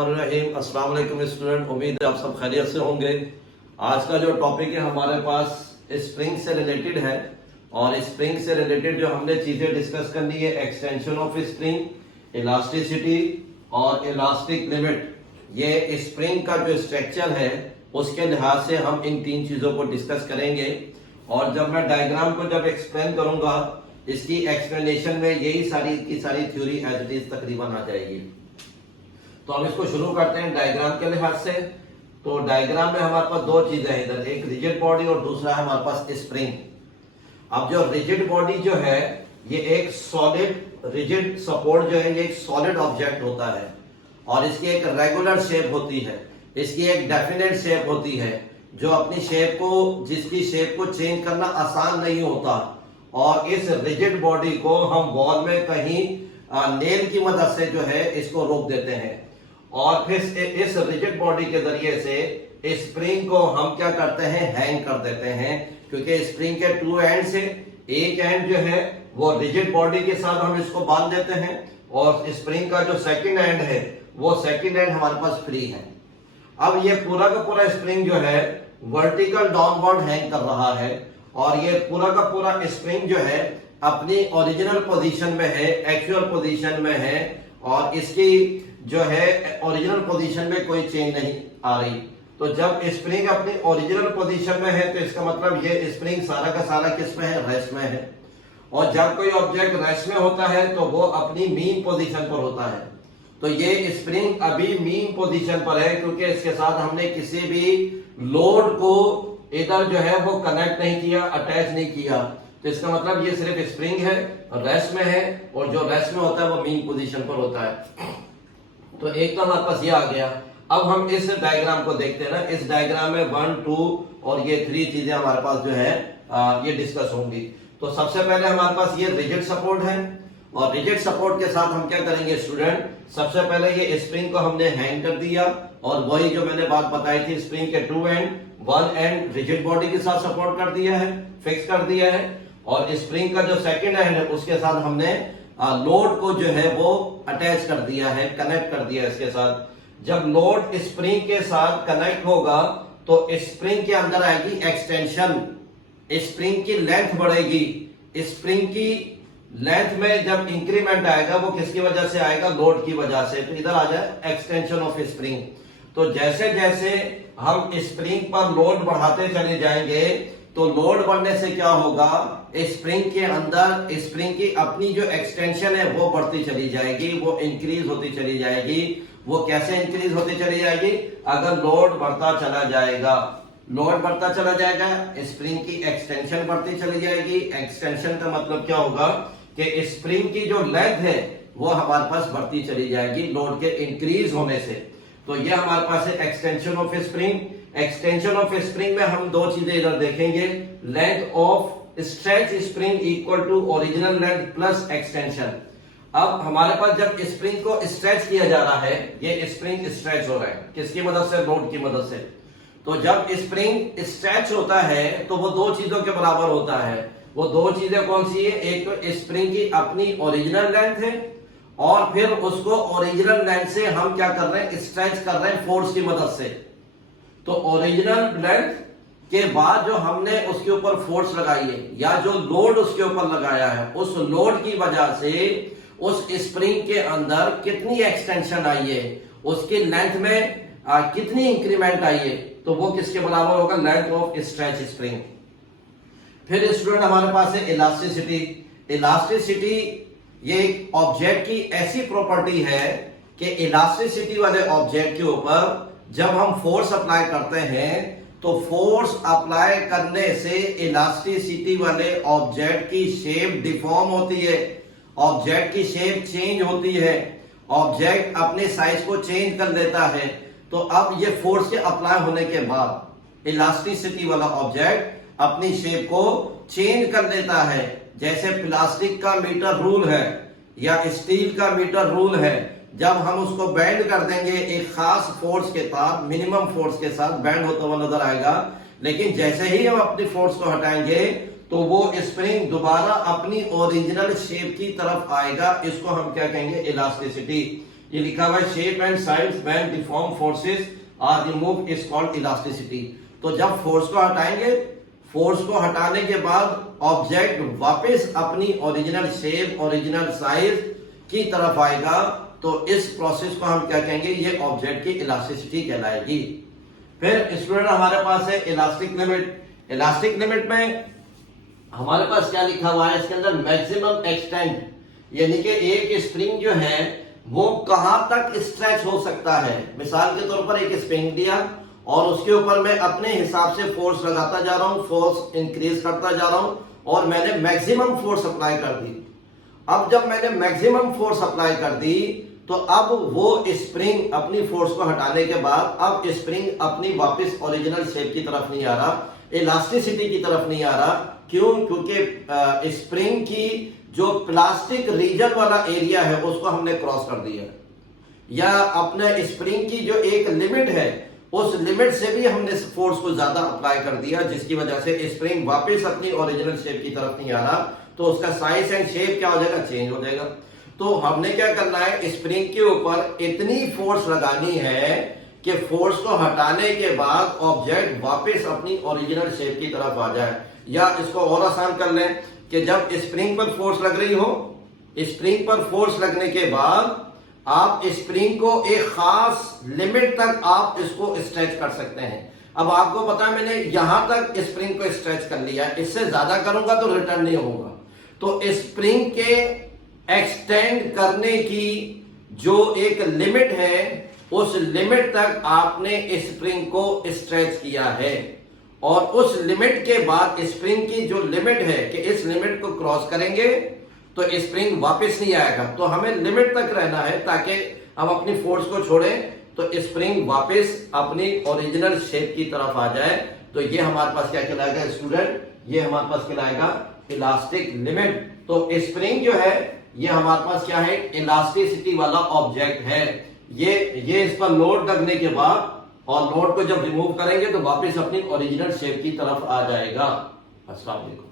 अस्सलाम वालेकुम स्टूडेंट, उम्मीद है आप सब खैरियत से होंगे। आज का जो टॉपिक है हमारे पास स्प्रिंग से रिलेटेड है और स्प्रिंग से रिलेटेड जो हमने चीजें डिस्कस करनी है, एक्सटेंशन ऑफ स्प्रिंग, इलास्टिसिटी और इलास्टिक लिमिट। ये स्प्रिंग का जो स्ट्रक्चर है उसके लिहाज से हम इन तीन चीजों को डिस्कस करेंगे और जब मैं डायग्राम को जब एक्सप्लेन करूंगा इसकी एक्सप्लेनेशन में यही सारी की सारी थ्योरी एज इट इज तकरीबन आ जाएगी। तो हम इसको शुरू करते हैं डायग्राम के लिहाज से। तो डायग्राम में हमारे पास दो चीजें हैं, इधर एक रिजिड बॉडी और दूसरा है हमारे पास स्प्रिंग। अब जो रिजिड बॉडी जो है ये एक सॉलिड रिजिड सपोर्ट जो है ये एक सॉलिड ऑब्जेक्ट होता है और इसकी एक रेगुलर शेप होती है, इसकी एक डेफिनेट शेप होती है जो अपनी शेप को जिसकी शेप को चेंज करना आसान नहीं होता। और इस रिजिड बॉडी को हम वॉल में कहीं नेल की मदद से जो है इसको रोक देते हैं और फिर इस रिजिड बॉडी के जरिए से स्प्रिंग को हम क्या करते हैं, हैंग कर देते हैं। क्योंकि स्प्रिंग के टू एंड से एक एंड जो है वो रिजिड बॉडी के साथ हम इसको बांध देते हैं और स्प्रिंग का जो सेकंड एंड है वो सेकंड एंड हमारे पास फ्री है। अब ये पूरा का पूरा स्प्रिंग जो है वर्टिकल डाउनवर्ड हैंग कर रहा है और ये पूरा का पूरा स्प्रिंग जो है अपनी ओरिजिनल पोजीशन में है, एक्चुअल पोजीशन में है और इसकी जो है ओरिजिनल पोजीशन में कोई चेंज नहीं आ रही। तो जब स्प्रिंग अपनी ओरिजिनल पोजीशन में है तो इसका मतलब ये स्प्रिंग सारा का सारा किस में है, रेस्ट में है। और जब कोई ऑब्जेक्ट रेस्ट में होता है तो वो अपनी मीन पोजीशन पर होता है। तो ये स्प्रिंग अभी मीन पोजीशन पर है क्योंकि इसके साथ हमने किसी भी लोड को इधर जो है वो कनेक्ट नहीं किया, अटैच नहीं किया। तो इसका मतलब ये सिर्फ स्प्रिंग है, रेस्ट में है और जो रेस्ट में होता है वो मीन पोजीशन पर होता है। तो एक तो हमारे पास ये आ गया। अब हम इस डायग्राम को देखते हैं ना, इस डायग्राम में 1, 2 और ये 3 चीजें हमारे पास जो है ये डिस्कस होंगी। तो सबसे पहले हमारे पास ये रिजिड सपोर्ट है और रिजिड सपोर्ट के साथ हम क्या करेंगे स्टूडेंट, सबसे पहले ये स्प्रिंग को हमने हैंग कर दिया और वही जो मैंने बात बताई थी, स्प्रिंग के two end, one end rigid body के साथ सपोर्ट कर दिया है, फिक्स कर दिया है और स्प्रिंग का जो सेकंड एंड है उसके साथ हमने लोड को जो है वो अटैच कर दिया है, कनेक्ट कर दिया है इसके साथ। जब लोड स्प्रिंग के साथ कनेक्ट होगा तो स्प्रिंग के अंदर आएगी एक्सटेंशन, स्प्रिंग की लेंथ बढ़ेगी। स्प्रिंग की लेंथ में जब इंक्रीमेंट आएगा वो किसकी वजह से आएगा, लोड की वजह से। तो इधर आ जाए एक्सटेंशन ऑफ स्प्रिंग। तो जैसे जैसे हम स्प्रिंग पर लोड बढ़ाते चले जाएंगे तो लोड बढ़ने से क्या होगा, स्प्रिंग के अंदर स्प्रिंग की अपनी जो एक्सटेंशन है वो बढ़ती चली जाएगी, वो इंक्रीज होती चली जाएगी। वो कैसे इंक्रीज होती चली जाएगी, अगर लोड बढ़ता चला जाएगा, लोड बढ़ता चला जाएगा स्प्रिंग की एक्सटेंशन बढ़ती चली जाएगी। एक्सटेंशन का मतलब क्या होगा कि स्प्रिंग की जो लेंथ है वो हमारे पास बढ़ती चली जाएगी लोड के इंक्रीज होने से। तो ये हमारे पास है extension of spring. Extension of spring में हम दो चीजें इधर देखेंगे, length of stretch spring equal to original length plus extension. अब हमारे पास जब स्प्रिंग को स्ट्रेच किया जा रहा है, ये स्प्रिंग स्ट्रेच हो रहा है किसकी मदद से, लोड की मदद से। तो जब स्प्रिंग स्ट्रेच होता है तो वो दो चीजों के बराबर होता है। वो दो चीजें कौन सी है, एक तो स्प्रिंग की अपनी ओरिजिनल लेंथ है और फिर उसको ओरिजिनल लेंथ से हम क्या कर रहे हैं, स्ट्रेच कर रहे हैं फोर्स की मदद से। तो ओरिजिनल लेंथ के बाद जो हमने उसके ऊपर फोर्स लगाई है या जो लोड उसके ऊपर लगाया है, उस लोड की वजह से उस स्प्रिंग के अंदर कितनी एक्सटेंशन आई है, उसकी लेंथ में कितनी इंक्रीमेंट आई है, तो वो किसके बराबर होगा, लेंथ ऑफ स्ट्रेच स्प्रिंग। फिर स्टूडेंट हमारे पास है इलास्टिसिटी। इलास्टिसिटी ये एक ऑब्जेक्ट की ऐसी प्रॉपर्टी है कि इलास्टिसिटी वाले ऑब्जेक्ट के ऊपर जब हम फोर्स अप्लाई करते हैं तो फोर्स अप्लाई करने से इलास्टिसिटी वाले ऑब्जेक्ट की शेप डिफॉर्म होती है, ऑब्जेक्ट की शेप चेंज होती है, ऑब्जेक्ट अपने साइज को चेंज कर लेता है। तो अब ये फोर्स के अप्लाई होने के बाद इलास्टिसिटी वाला ऑब्जेक्ट अपनी शेप को चेंज कर देता है। जैसे प्लास्टिक का मीटर रूल है या स्टील का मीटर रूल है, जब हम उसको बैंड कर देंगे एक खास फोर्स के साथ, मिनिमम फोर्स के साथ बैंड होता हुआ नजर आएगा, लेकिन जैसे ही हम अपनी फोर्स को हटाएंगे तो वो स्प्रिंग दोबारा अपनी ओरिजिनल शेप की तरफ आएगा। इसको हम क्या कहेंगे, इलास्टिसिटी। ये लिखा हुआ है shape and size when deform forces are remove is called elasticity. तो जब फोर्स को हटाएंगे, फोर्स को हटाने के बाद ऑब्जेक्ट वापस अपनी ओरिजिनल शेप, ओरिजिनल साइज की तरफ आएगा, तो इस प्रोसेस को हम क्या कहेंगे, ये ऑब्जेक्ट की इलास्टिसिटी कहलाएगी। फिर स्टूडेंट हमारे पास है इलास्टिक लिमिट। इलास्टिक लिमिट में हमारे पास क्या लिखा हुआ है, इसके अंदर मैक्सिमम एक्सटेंट, यानी कि एक स्प्रिंग जो है वो कहां तक स्ट्रेच हो सकता है। मिसाल के तौर पर एक स्प्रिंग दिया और उसके ऊपर मैं अपने हिसाब से फोर्स लगाता जा रहा हूं, फोर्स इंक्रीज करता जा रहा हूं और मैंने मैक्सिमम फोर्स अप्लाई कर दी। अब जब मैंने मैक्सिमम फोर्स अप्लाई कर दी तो अब वो स्प्रिंग अपनी फोर्स को हटाने के बाद अब स्प्रिंग अपनी वापस ओरिजिनल शेप की तरफ नहीं आ रहा, इलास्टिसिटी की तरफ नहीं आ रहा। क्यों? क्योंकि स्प्रिंग की जो प्लास्टिक रीजन वाला एरिया है उसको हमने क्रॉस कर दिया, या अपने स्प्रिंग की जो एक लिमिट है उस लिमिट से भी हमने फोर्स को ज्यादा अप्लाई कर दिया, जिसकी वजह से स्प्रिंग वापस अपनी ओरिजिनल शेप की तरफ नहीं आ रहा, तो उसका साइज एंड शेप क्या हो जाएगा, चेंज हो जाएगा। तो हमने क्या करना है, स्प्रिंग के ऊपर इतनी फोर्स लगानी है कि फोर्स को हटाने के बाद ऑब्जेक्ट वापस अपनी ओरिजिनल शेप की तरफ आ जाए। या इसको और आसान कर लें कि जब स्प्रिंग पर फोर्स लग रही हो, स्प्रिंग पर फोर्स लगने के बाद आप स्प्रिंग को एक खास लिमिट तक आप इसको स्ट्रेच कर सकते हैं। अब आपको पता है मैंने यहां तक स्प्रिंग को स्ट्रेच कर लिया, इससे ज्यादा करूंगा तो रिटर्न नहीं होगा। तो स्प्रिंग के एक्सटेंड करने की जो एक लिमिट है उस लिमिट तक आपने स्प्रिंग को स्ट्रेच किया है, और उस लिमिट के बाद स्प्रिंग की जो लिमिट है कि इस लिमिट को क्रॉस करेंगे तो स्प्रिंग वापस नहीं आएगा। तो हमें लिमिट तक रहना है ताकि हम अपनी फोर्स को छोड़ें तो स्प्रिंग वापस अपनी ओरिजिनल शेप की तरफ आ जाए। तो ये हमारे पास क्या कहलाएगा स्टूडेंट, ये हमारे पास कहलाएगा इलास्टिक लिमिट। तो स्प्रिंग जो है ये हमारे पास क्या है, इलास्टिसिटी वाला ऑब्जेक्ट है। ये इस पर लोड लगने के बाद और लोड को जब रिमूव करेंगे तो वापस अपनी ओरिजिनल शेप की तरफ आ जाएगा। अस्सलाम वालेकुम।